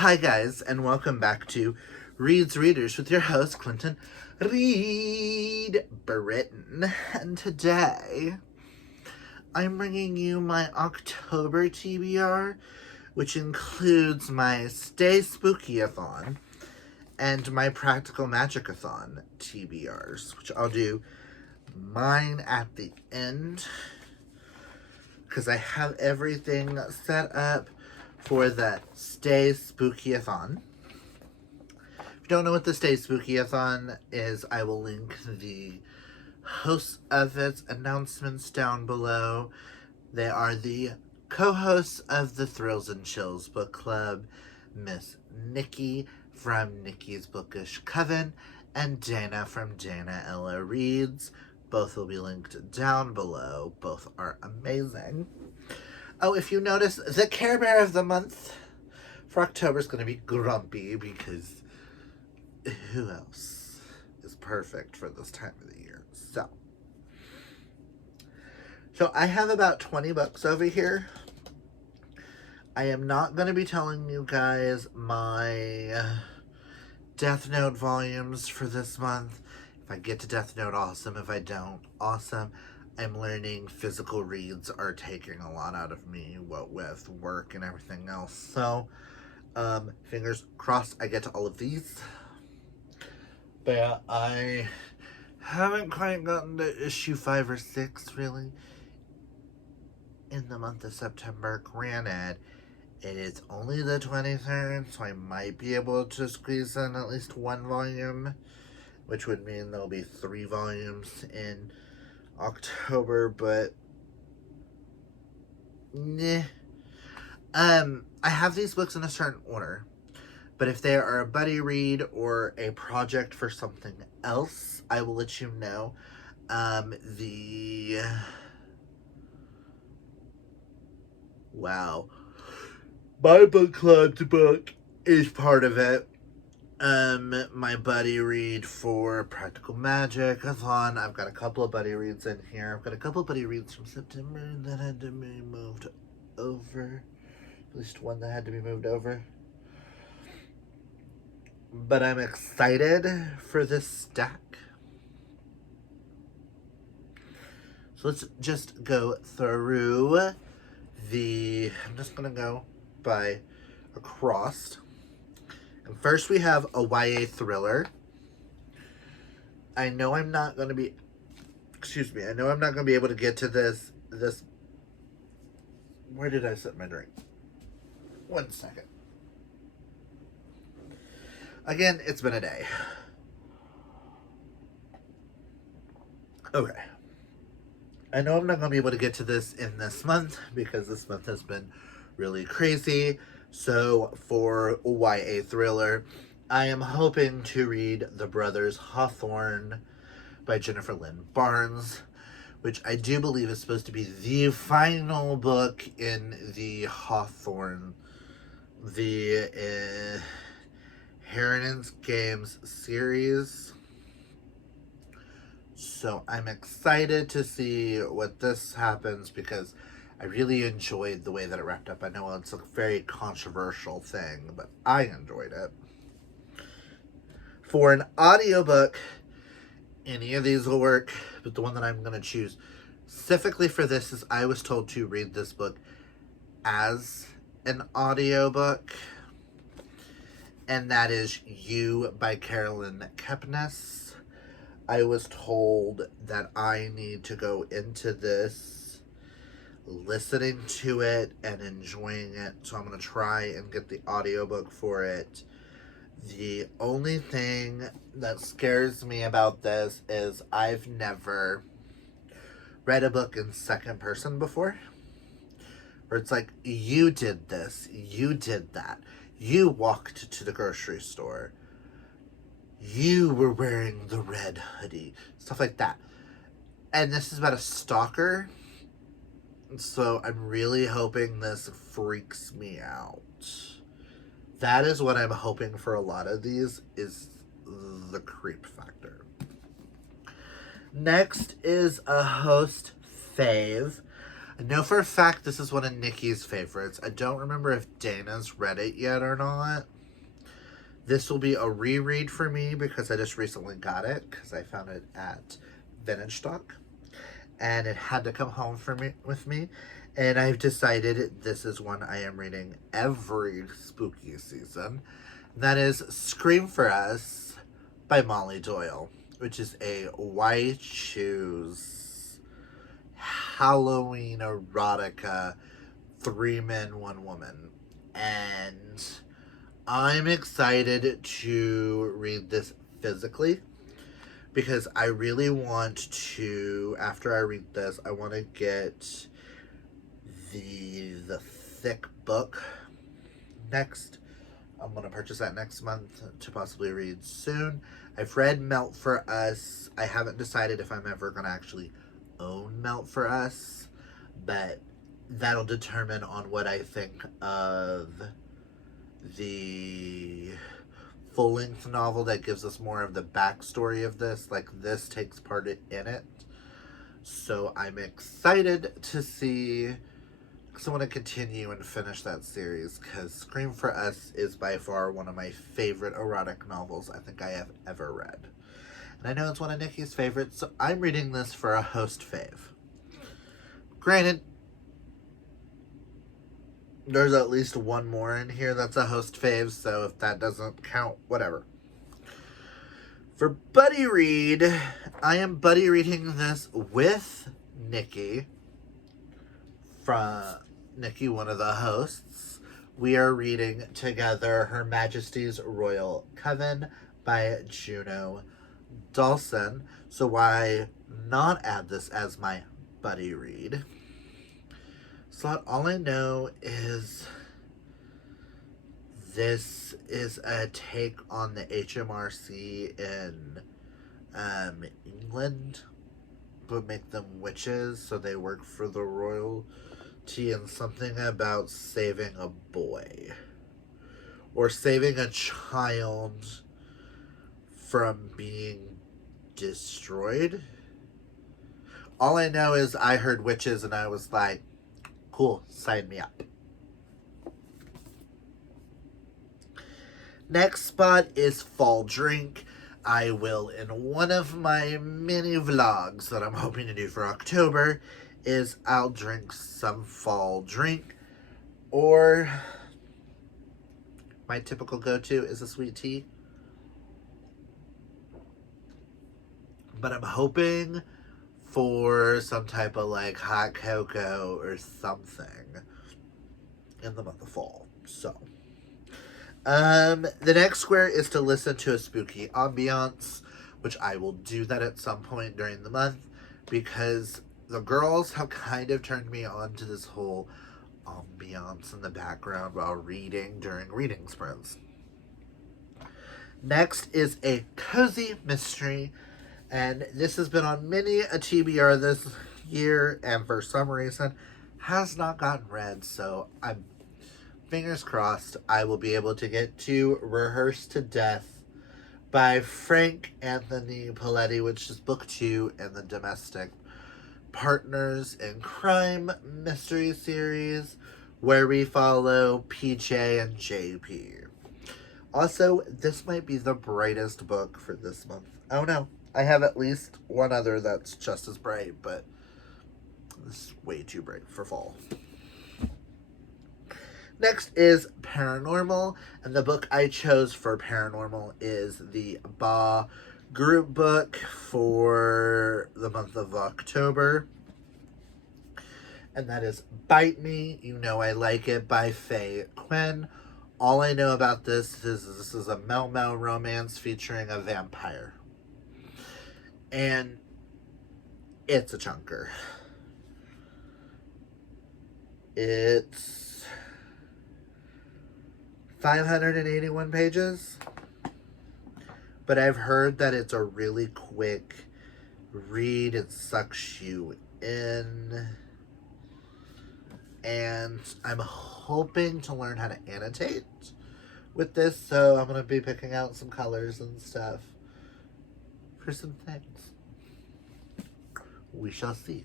Hi guys, and welcome back to Reed's Readers with your host, Clinton Reed Britton. And today, I'm bringing you my October TBR, which includes my Stay Spookyathon and my Practical Magicathon TBRs, which I'll do mine at the end, because I have everything set up for the Stay Spookyathon. If you don't know what the Stay Spookyathon is, I will link the hosts of its announcements down below. They are the co-hosts of the Thrills and Chills book club, Miss Nikki from Nikki's Bookish Coven, and Dana from Dana Ella Reads. Both will be linked down below. Both are amazing. Oh, if you notice, the Care Bear of the month for October is going to be Grumpy, because who else is perfect for this time of the year? So I have about 20 books over here. I am not going to be telling you guys my Death Note volumes for this month. If I get to Death Note, awesome. If I don't, awesome. I'm learning physical reads are taking a lot out of me, what with work and everything else. So, fingers crossed I get to all of these. But yeah, I haven't quite gotten to issue 5 or 6, really, in the month of September. Granted, it is only the 23rd, so I might be able to squeeze in at least one volume, which would mean there'll be 3 volumes in October, but nah. I have these books in a certain order, but if they are a buddy read or a project for something else, I will let you know. My book club's book is part of it. My buddy read for Practical Magicathon. I've got a couple of buddy reads in here. I've got a couple of buddy reads from September that had to be moved over. At least one that had to be moved over. But I'm excited for this stack. So let's just go through I'm just going to go by across. And first we have a YA thriller. I know I'm not going to be able to get to this. Where did I set my drink? 1 second. Again, it's been a day. Okay. I know I'm not going to be able to get to this in this month, because this month has been really crazy. So for YA thriller, I am hoping to read The Brothers Hawthorne by Jennifer Lynn Barnes, which I do believe is supposed to be the final book in the Hawthorne, the Inheritance Games series. So I'm excited to see what this happens, because I really enjoyed the way that it wrapped up. I know it's a very controversial thing, but I enjoyed it. For an audiobook, any of these will work, but the one that I'm going to choose specifically for this is I was told to read this book as an audiobook, and that is You by Carolyn Kepnes. I was told that I need to go into this listening to it and enjoying it, so I'm going to try and get the audiobook for it. The only thing that scares me about this is I've never read a book in second person before, where it's like, you did this, you did that, you walked to the grocery store, you were wearing the red hoodie, stuff like that. And this is about a stalker, so I'm really hoping this freaks me out. That is what I'm hoping for a lot of these, is the creep factor. Next is a host fave. I know for a fact this is one of Nikki's favorites. I don't remember if Dana's read it yet or not. This will be a reread for me because I just recently got it because I found it at Vintage Stock. And it had to come home with me. And I've decided this is one I am reading every spooky season. And that is Scream for Us by Molly Doyle, which is a Why Choose Halloween erotica, 3 men, 1 woman. And I'm excited to read this physically because I really want to, after I read this, I want to get the thick book next. I'm going to purchase that next month to possibly read soon. I've read Melt for Us. I haven't decided if I'm ever going to actually own Melt for Us, but that'll determine on what I think of the full-length novel that gives us more of the backstory of this. Like, this takes part in it. So I'm excited to see, because I want to continue and finish that series, because Scream for Us is by far one of my favorite erotic novels I think I have ever read. And I know it's one of Nikki's favorites, so I'm reading this for a host fave. Granted, there's at least one more in here that's a host fave, so if that doesn't count, whatever. For buddy read, I am buddy reading this with Nikki. From Nikki, one of the hosts. We are reading together Her Majesty's Royal Coven by Juno Dawson. So why not add this as my buddy read? So all I know is this is a take on the HMRC in England, but make them witches, so they work for the royalty, and something about saving a boy or saving a child from being destroyed. All I know is I heard witches and I was like, cool, sign me up. Next spot is Fall Drink. I will, in one of my mini vlogs that I'm hoping to do for October, is I'll drink some fall drink. Or my typical go-to is a sweet tea. But I'm hoping for some type of like hot cocoa or something in the month of fall. So the next square is to listen to a spooky ambiance, which I will do that at some point during the month because the girls have kind of turned me on to this whole ambiance in the background while reading during reading sprints. Next is a cozy mystery, and this has been on many a TBR this year, and for some reason has not gotten read, so I'm fingers crossed I will be able to get to Rehearsed to Death by Frank Anthony Paletti, which is book 2 in the Domestic Partners in Crime mystery series, where we follow PJ and JP. Also, this might be the brightest book for this month. Oh no, I have at least one other that's just as bright, but this is way too bright for fall. Next is Paranormal, and the book I chose for Paranormal is the Ba group book for the month of October, and that is Bite Me, You Know I Like It by Faye Quinn. All I know about this is a Mel romance featuring a vampire, and it's a chunker. It's 581 pages, but I've heard that it's a really quick read. It sucks you in, and I'm hoping to learn how to annotate with this, so I'm going to be picking out some colors and stuff for some things. We shall see.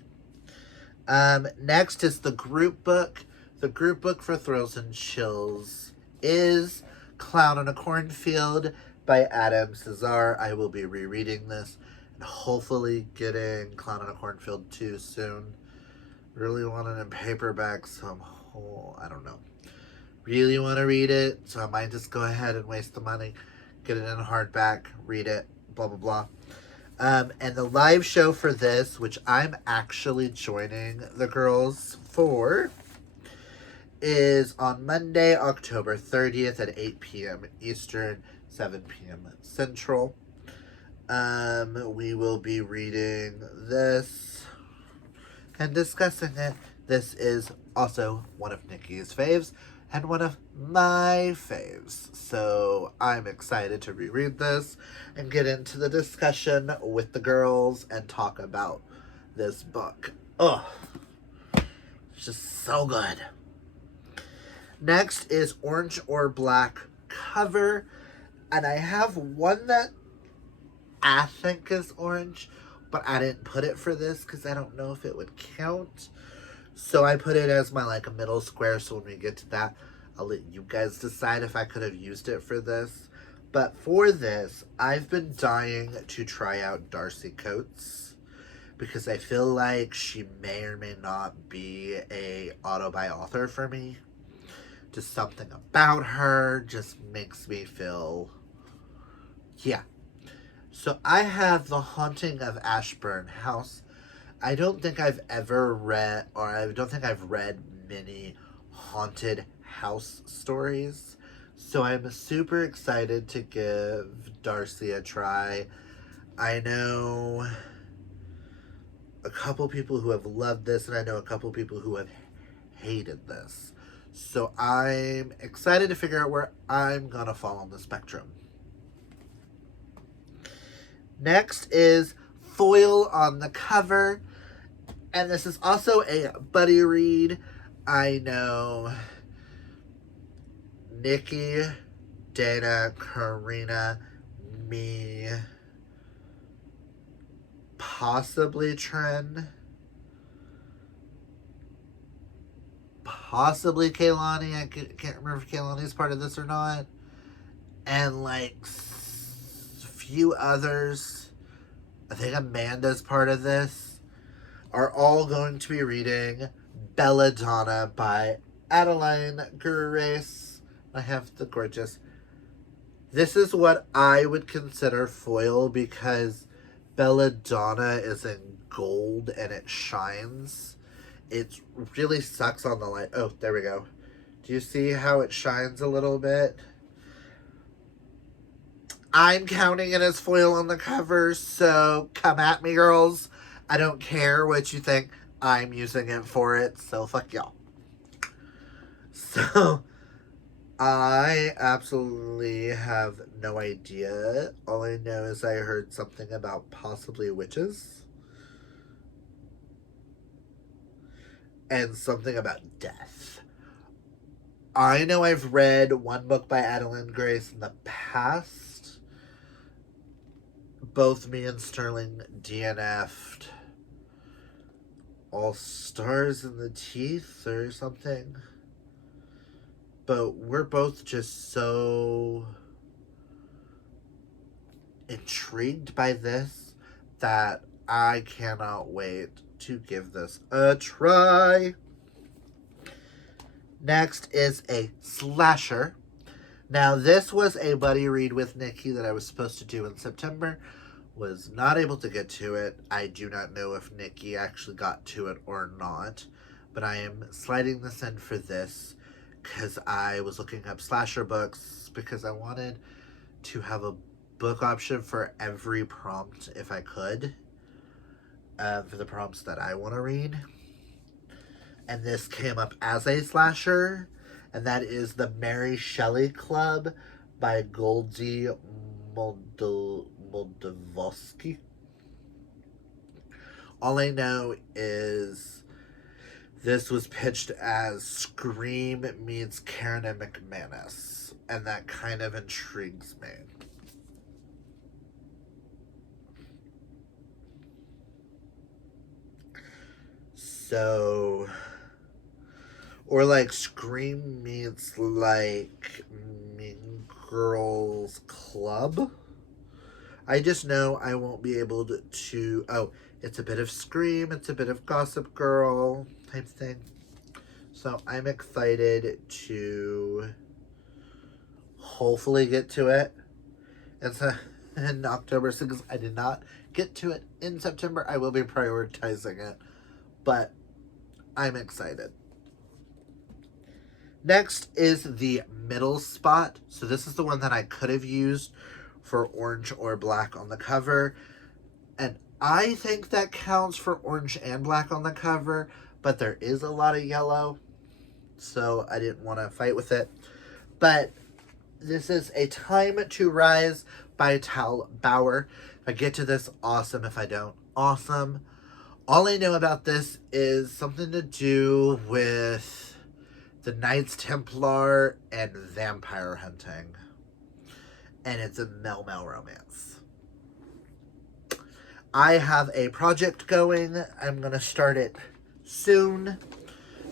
Next is the group book. The group book for Thrills and Chills is Clown in a Cornfield by Adam Cesar. I will be rereading this and hopefully getting Clown in a Cornfield 2 soon. Really want it in paperback, so I don't know. Really want to read it, so I might just go ahead and waste the money, get it in hardback, read it, blah, blah, blah. And the live show for this, which I'm actually joining the girls for, is on Monday, October 30th at 8 p.m. Eastern, 7 p.m. Central. We will be reading this and discussing it. This is also one of Nikki's faves and one of my faves. So I'm excited to reread this and get into the discussion with the girls and talk about this book. Oh, it's just so good. Next is Orange or Black cover. And I have one that I think is orange, but I didn't put it for this because I don't know if it would count. So I put it as my like a middle square, so when we get to that, I'll let you guys decide if I could have used it for this. But for this, I've been dying to try out Darcy Coates because I feel like she may or may not be a auto-buy author for me. Just something about her just makes me feel, yeah. So I have The Haunting of Ashburn House. I don't think I've ever read, or I don't think I've read many haunted house stories. So I'm super excited to give Darcy a try. I know a couple people who have loved this, and I know a couple people who have hated this. So I'm excited to figure out where I'm gonna fall on the spectrum. Next is Foil on the Cover. And this is also a buddy read. I know Nikki, Dana, Karina, me, possibly Tren, possibly Kaylani. I can't remember if Kaylani's part of this or not. And like few others, I think Amanda's part of this, are all going to be reading Belladonna by Adeline Grace. I have the gorgeous. This is what I would consider foil because Belladonna is in gold and it shines. It really sucks on the light. Oh, there we go. Do you see how it shines a little bit? I'm counting it as foil on the cover, so come at me, girls. I don't care what you think. I'm using it for it, so fuck y'all. So, I absolutely have no idea. All I know is I heard something about possibly witches. And something about death. I know I've read one book by Adeline Grace in the past. Both me and Sterling DNF'd All Stars in the Teeth or something. But we're both just so intrigued by this that I cannot wait to give this a try. Next is a slasher. Now, this was a buddy read with Nikki that I was supposed to do in September. Was not able to get to it. I do not know if Nikki actually got to it or not. But I am sliding this in for this because I was looking up slasher books because I wanted to have a book option for every prompt if I could. For the prompts that I want to read. And this came up as a slasher. And that is The Mary Shelley Club by Goldie Moldavsky. All I know is this was pitched as Scream meets Karen and McManus. And that kind of intrigues me. So, or like Scream meets like Mean Girls Club. I just know I won't be able to oh, it's a bit of Scream, it's a bit of Gossip Girl type thing. So I'm excited to hopefully get to it. And so in October, since I did not get to it in September, I will be prioritizing it. But I'm excited. Next is the middle spot. So this is the one that I could have used for orange or black on the cover. And I think that counts for orange and black on the cover, but there is a lot of yellow, so I didn't want to fight with it. But this is A Time to Rise by Tal Bauer. If I get to this, awesome. If I don't, awesome. All I know about this is something to do with the Knights Templar and vampire hunting. And it's a mel-mel romance. I have a project going. I'm going to start it soon,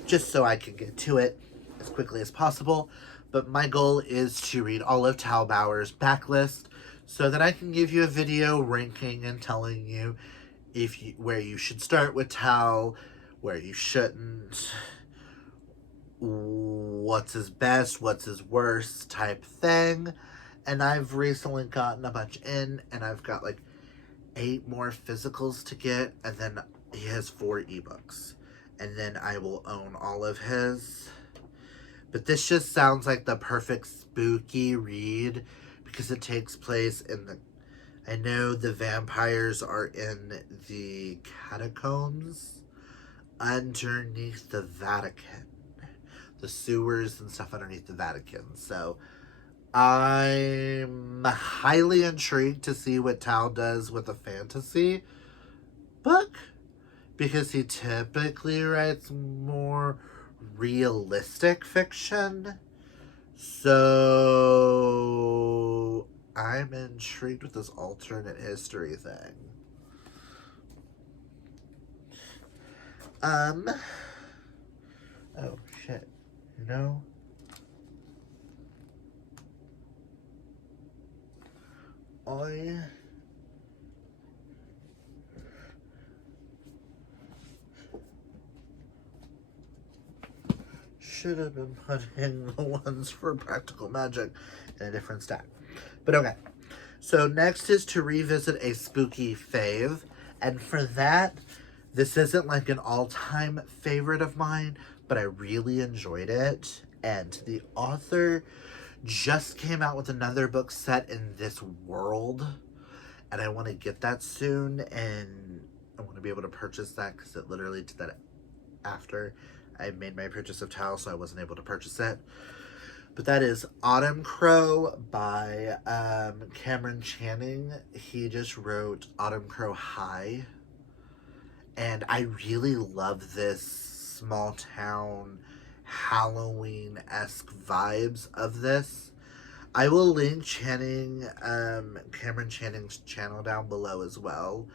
just so I can get to it as quickly as possible. But my goal is to read all of Tal Bauer's backlist so that I can give you a video ranking and telling you where you should start with Tal, where you shouldn't, what's his best, what's his worst type thing. And I've recently gotten a bunch in, and I've got like 8 more physicals to get, and then he has 4 ebooks. And then I will own all of his. But this just sounds like the perfect spooky read because it takes place in the... I know the vampires are in the catacombs underneath the Vatican. The sewers and stuff underneath the Vatican. So I'm highly intrigued to see what Tal does with a fantasy book, because he typically writes more realistic fiction. So I'm intrigued with this alternate history thing. Oh shit. You know? I should have been putting the ones for practical magic in a different stack. But okay. So next is to revisit a spooky fave. And for that, this isn't like an all-time favorite of mine, but I really enjoyed it. And the author just came out with another book set in this world, and I want to get that soon, and I want to be able to purchase that because it literally did that after I made my purchase of Tal, so I wasn't able to purchase it. But that is Autumn Crow by Cameron Channing. He just wrote Autumn Crow High, and I really love this small town Halloween-esque vibes of this. I will link Cameron Channing's channel down below as well.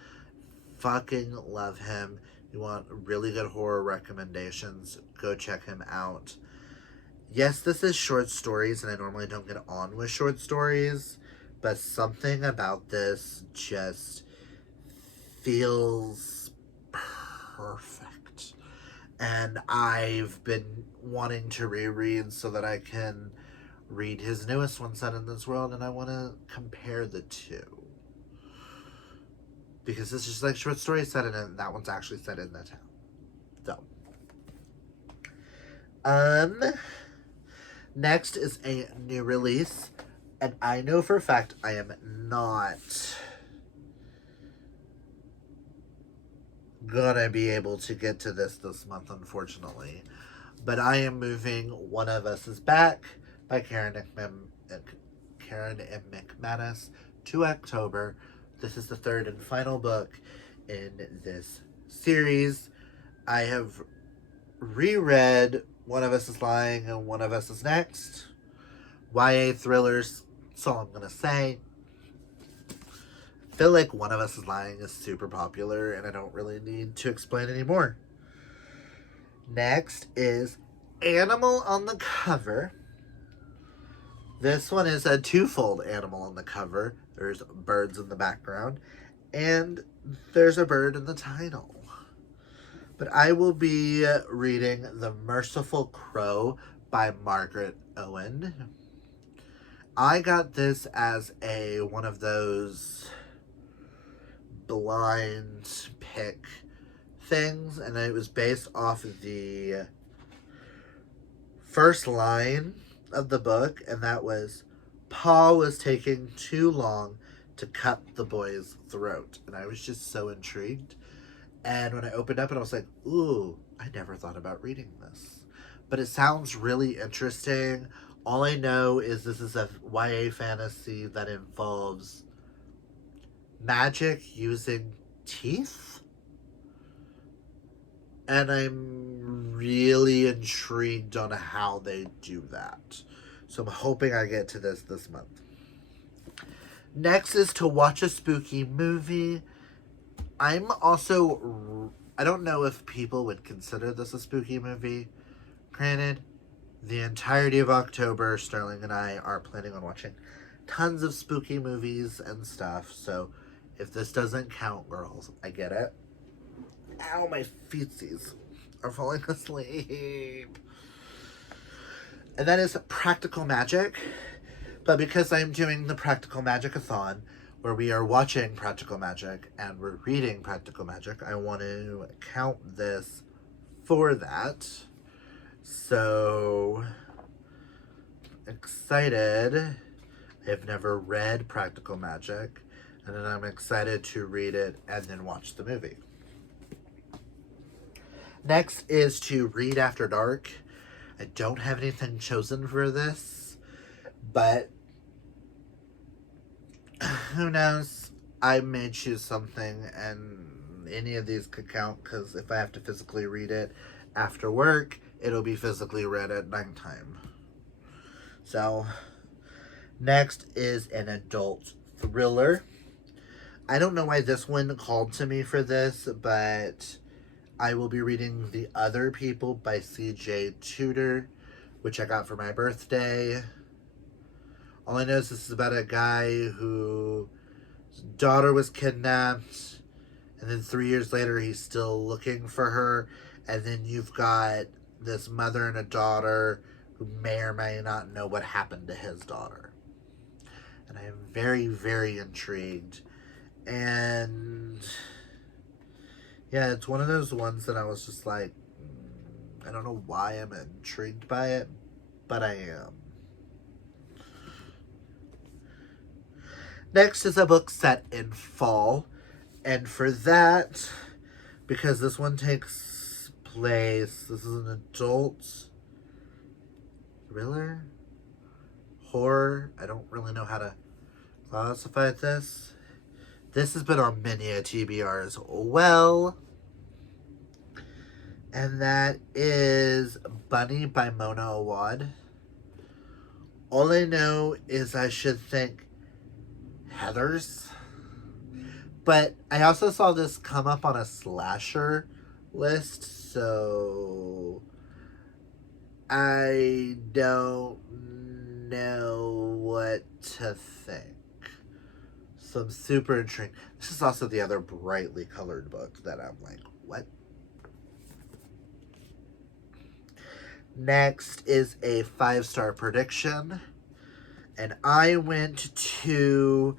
Fucking love him. You want really good horror recommendations, go check him out. Yes, this is short stories, and I normally don't get on with short stories, but something about this just feels perfect. And I've been wanting to reread so that I can read his newest one set in this world, and I want to compare the two. Because it's just like short stories set in it, and that one's actually set in the town. So. Next is a new release, and I know for a fact I am not gonna be able to get to this month, unfortunately. But I am moving One of Us is Back by Karen M. McManus to October. This is the 3rd and final book in this series. I have reread One of Us is Lying and One of Us is Next. YA thrillers, that's all I'm gonna say. I feel like One of Us is Lying is super popular, and I don't really need to explain anymore. Next is Animal on the Cover. This one is a twofold animal on the cover. There's birds in the background, and there's a bird in the title. But I will be reading The Merciful Crow by Margaret Owen. I got this as one of those blind pick things, and it was based off of the first line of the book, and that was, "Paul was taking too long to cut the boy's throat." And I was just so intrigued. And when I opened up, and I was like, ooh, I never thought about reading this. But it sounds really interesting. All I know is this is a YA fantasy that involves magic using teeth. And I'm really intrigued on how they do that. So I'm hoping I get to this month. Next is to watch a spooky movie. I don't know if people would consider this a spooky movie. Granted, the entirety of October, Sterling and I are planning on watching tons of spooky movies and stuff. So if this doesn't count, girls, I get it. Ow, my feetsies are falling asleep. And that is Practical Magic. But because I'm doing the Practical Magicathon, where we are watching Practical Magic and we're reading Practical Magic, I want to count this for that. So excited. I've never read Practical Magic, and then I'm excited to read it and then watch the movie. Next is to read After Dark. I don't have anything chosen for this, but who knows? I may choose something, and any of these could count, because if I have to physically read it after work, it'll be physically read at nighttime. So, next is an adult thriller. I don't know why this one called to me for this, but I will be reading The Other People by C.J. Tudor, which I got for my birthday. All I know is this is about a guy whose daughter was kidnapped, and then 3 years later he's still looking for her, and then you've got this mother and a daughter who may or may not know what happened to his daughter. And I am very, very intrigued. And yeah, it's one of those ones that I was just like, I don't know why I'm intrigued by it, but I am. Next is a book set in fall. And for that, because this one takes place, this is an adult thriller? Horror? I don't really know how to classify this. This has been on many a TBR as well. And that is Bunny by Mona Awad. All I know is I should think Heathers. But I also saw this come up on a slasher list, so I don't know what to think. So I'm super intrigued. This is also the other brightly colored book that I'm like, what? Next is a 5-star prediction. And I went to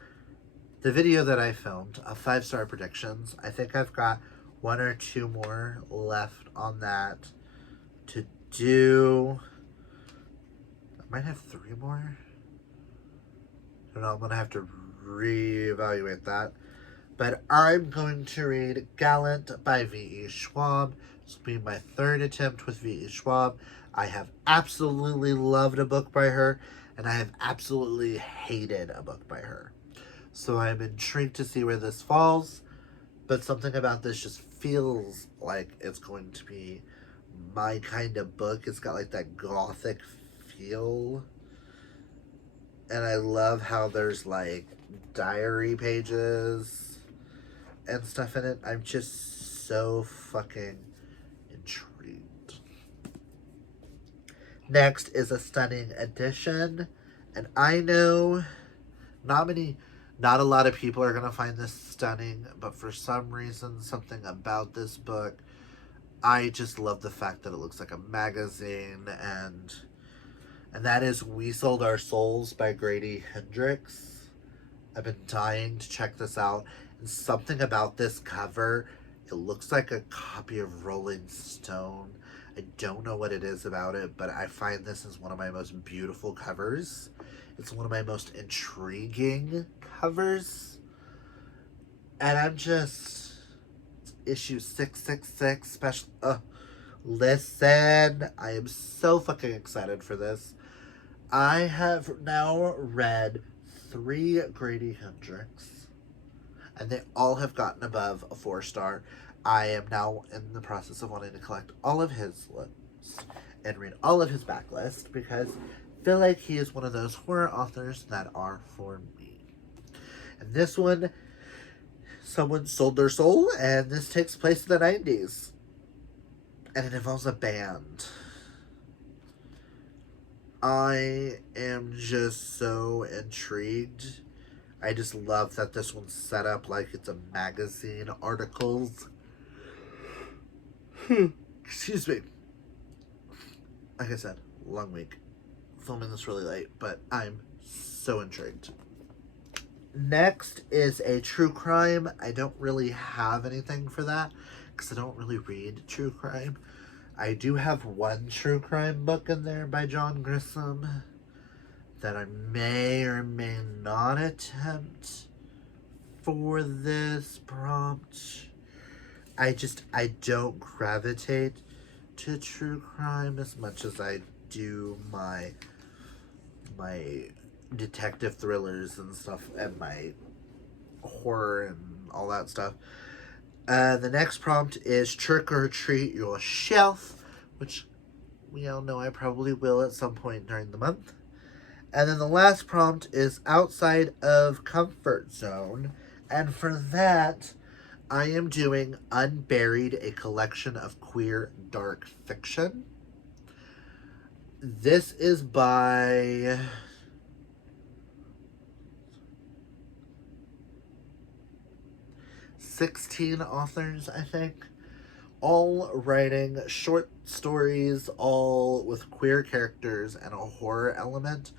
the video that I filmed of 5-star predictions. I think I've got 1 or 2 more left on that to do. I might have 3 more. I don't know, I'm going to have to reevaluate that. But I'm going to read Gallant by V.E. Schwab. This will be my 3rd attempt with V.E. Schwab. I have absolutely loved a book by her, and I have absolutely hated a book by her. So I'm intrigued to see where this falls, but something about this just feels like it's going to be my kind of book. It's got like that gothic feel, and I love how there's like diary pages and stuff in it. I'm just so fucking intrigued. Next is a stunning edition. And I know not a lot of people are going to find this stunning, but for some reason, something about this book, I just love the fact that it looks like a magazine, and that is We Sold Our Souls by Grady Hendrix. I've been dying to check this out, and something about this cover, it looks like a copy of Rolling Stone. I don't know what it is about it, but I find this is one of my most beautiful covers. It's one of my most intriguing covers. And I'm just... issue 666 special... listen, I am so fucking excited for this. I have now read 3 Grady Hendrix, and they all have gotten above a 4-star. I am now in the process of wanting to collect all of his lists and read all of his backlist, because I feel like he is one of those horror authors that are for me. And this one, someone sold their soul, and this takes place in the 90s. And it involves a band. I am just so intrigued. I just love that this one's set up like it's a magazine articles. Excuse me. Like I said, long week. Filming this really late, but I'm so intrigued. Next is a true crime. I don't really have anything for that because I don't really read true crime. I do have one true crime book in there by John Grisham that I may or may not attempt for this prompt. I don't gravitate to true crime as much as I do my detective thrillers and stuff, and my horror and all that stuff. The next prompt is Trick or Treat Your Shelf, which we all know I probably will at some point during the month. And then the last prompt is Outside of Comfort Zone. And for that, I am doing Unburied, a collection of queer dark fiction. This is by... 16 authors, I think, all writing short stories, all with queer characters and a horror element.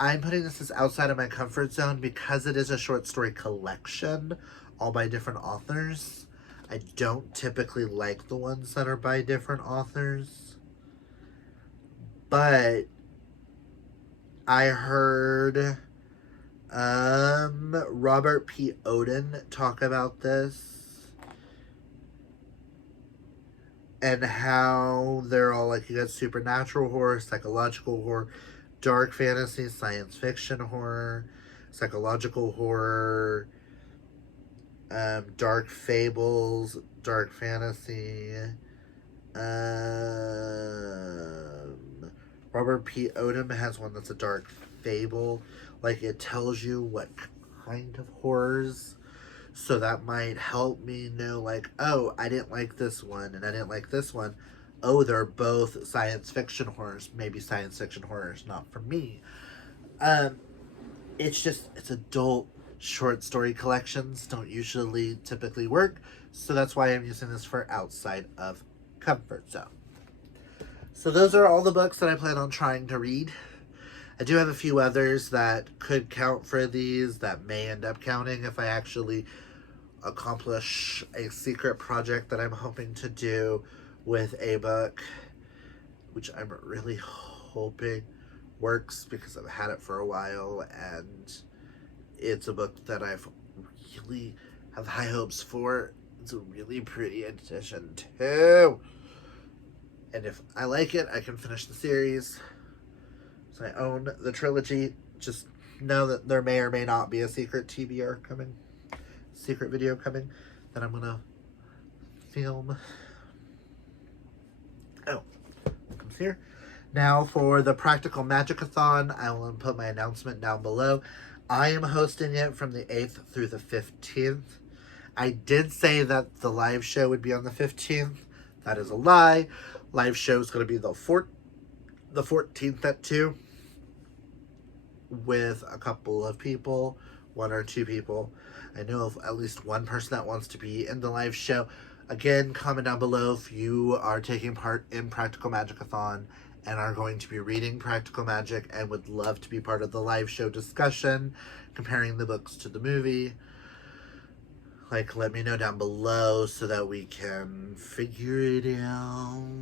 I'm putting this as outside of my comfort zone because it is a short story collection, all by different authors. I don't typically like the ones that are by different authors, but I heard Robert P. Oden talk about this and how they're all like, you got supernatural horror, psychological horror, dark fantasy, science fiction horror, psychological horror, dark fables, dark fantasy. Robert P. Odom has one that's a dark fable. Like, it tells you what kind of horrors. So that might help me know, like, oh, I didn't like this one, and I didn't like this one. Oh, they're both science fiction horrors. Maybe science fiction horror is not for me. It's adult short story collections. Don't usually typically work. So that's why I'm using this for outside of comfort zone. So those are all the books that I plan on trying to read. I do have a few others that could count for these, that may end up counting if I actually accomplish a secret project that I'm hoping to do with a book, which I'm really hoping works because I've had it for a while, and it's a book that I've really have high hopes for. It's a really pretty edition too. And if I like it, I can finish the series. So I own the trilogy. Just know that there may or may not be a secret TBR coming. Secret video coming that I'm going to film. Oh, it comes here. Now for the Practical Magicathon, I will put my announcement down below. I am hosting it from the 8th through the 15th. I did say that the live show would be on the 15th. That is a lie. Live show is going to be the the 14th at 2 with a couple of people, 1 or 2 people. I know of at least one person that wants to be in the live show. Again, comment down below if you are taking part in Practical Magicathon and are going to be reading Practical Magic and would love to be part of the live show discussion, comparing the books to the movie. Like, let me know down below so that we can figure it out.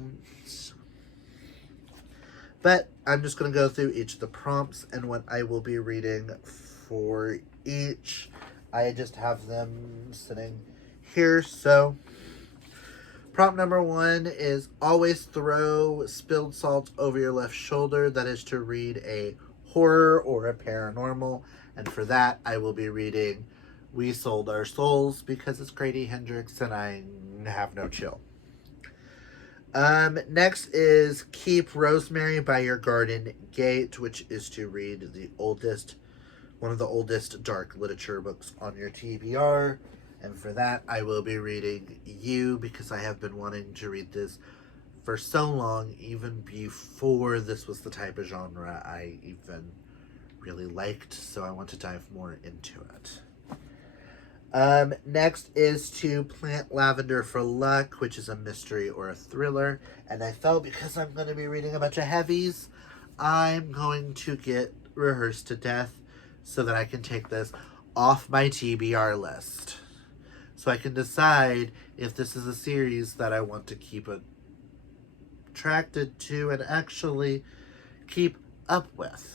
But I'm just going to go through each of the prompts and what I will be reading for each. I just have them sitting here. So, prompt number 1 is always throw spilled salt over your left shoulder. That is to read a horror or a paranormal. And for that, I will be reading We Sold Our Souls because it's Grady Hendrix and I have no chill. Next is Keep Rosemary by Your Garden Gate, which is to read one of the oldest dark literature books on your TBR. And for that, I will be reading You because I have been wanting to read this for so long, even before this was the type of genre I even really liked. So I want to dive more into it. Next is To Plant Lavender for Luck, which is a mystery or a thriller. And I felt because I'm going to be reading a bunch of heavies, I'm going to get Rehearsed to Death so that I can take this off my TBR list. So I can decide if this is a series that I want to keep attracted to and actually keep up with.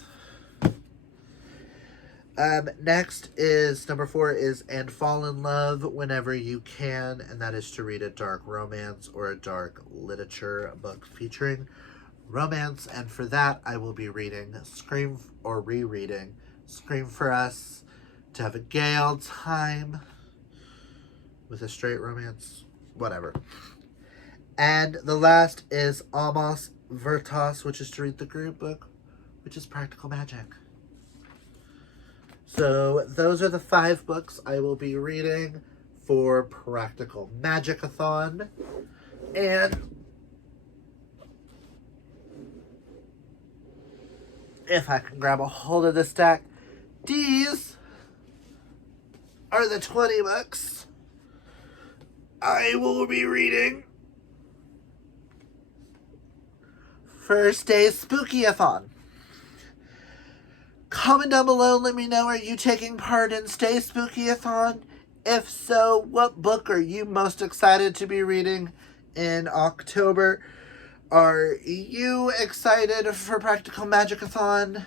Next is number 4 is And Fall in Love Whenever You Can, and that is to read a dark romance or a dark literature book featuring romance. And for that, I will be reading rereading Scream for Us to have a gay old time with a straight romance, whatever. And the last is Almost Veritas, which is to read the group book, which is Practical Magic. So those are the 5 books I will be reading for Practical Magicathon. And if I can grab a hold of the stack, these are the 20 books I will be reading first day Spookyathon. Comment down below and let me know, are you taking part in Stay Spookyathon? If so, what book are you most excited to be reading in October? Are you excited for Practical Magicathon?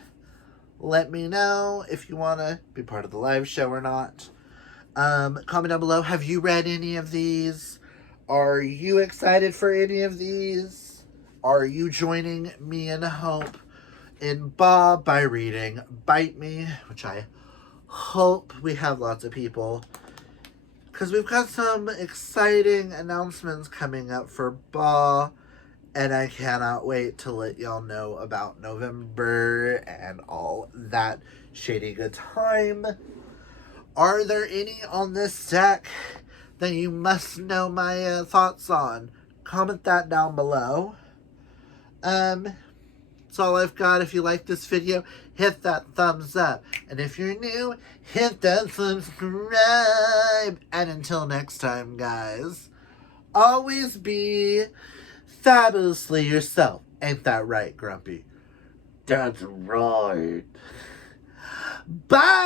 Let me know if you want to be part of the live show or not. Comment down below, have you read any of these? Are you excited for any of these? Are you joining me in hope in Bob by reading Bite Me, which I hope we have lots of people, because we've got some exciting announcements coming up for Ba, and I cannot wait to let y'all know about November and all that shady good time. Are there any on this stack that you must know my thoughts on? Comment that down below. That's all I've got. If you like this video, hit that thumbs up. And if you're new, hit that subscribe. And until next time, guys, always be fabulously yourself. Ain't that right, Grumpy? That's right. Bye!